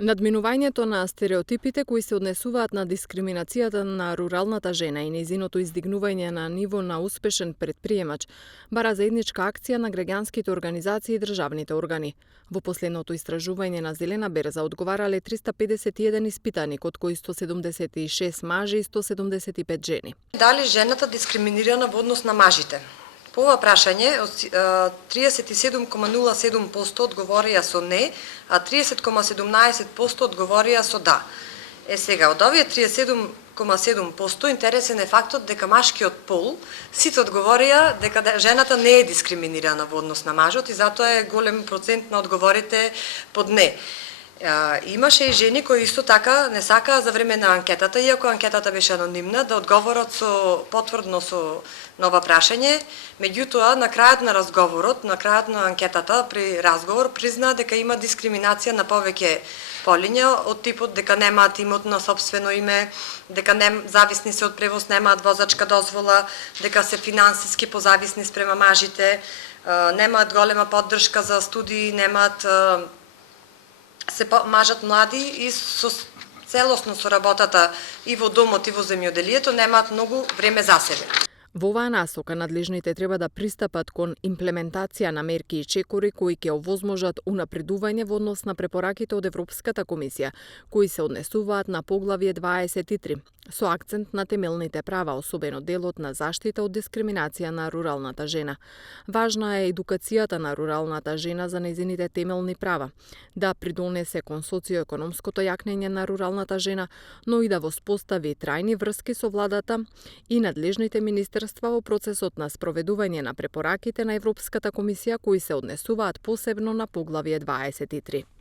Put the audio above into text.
Надминувањето на стереотипите кои се однесуваат на дискриминацијата на руралната жена и нејзиното издигнување на ниво на успешен предприемач бара заедничка акција на граѓанските организации и државните органи. Во последното истражување на Зелена берза одговарале 351 испитаник, од кои 176 мажи и 175 жени. Дали жената дискриминирана во однос на мажите? По ова прашање, 37,07% одговорија со не, а 30,17% одговорија со да. Сега, од овие 37,7% интересен е фактот дека машкиот пол сите одговорија дека жената не е дискриминирана во однос на мажот и затоа е голем процент на одговорите под не. Имаше и жени кои исто така не сакаа за време на анкетата, иако анкетата беше анонимна, да одговорат со потврдно со нова прашање. Меѓутоа, на крајот на разговорот, на крајот на анкетата, при разговор, признаа дека има дискриминација на повеќе полиња, од типот дека немаат имотно сопствено име, дека зависни се од превоз, немаат возачка дозвола, дека се финансиски позависни спрема мажите, немаат голема поддршка за студии, немаат се мажат млади и целосно со работата и во домот и во земјоделието немаат многу време за себе. Во оваа насока надлежните треба да пристапат кон имплементација на мерки и чекори кои ќе овозможат унапредување во однос на препораките од Европската комисија, кои се однесуваат на поглавје 23, со акцент на темелните права, особено делот на заштита од дискриминација на руралната жена. Важна е едукацијата на руралната жена за нејзините темелни права, да придонесе кон социоекономското јакнење на руралната жена, но и да воспостави трајни врски со владата и надлежните министерства во процесот на спроведување на препораките на Европската комисија кои се однесуваат посебно на поглавје 23.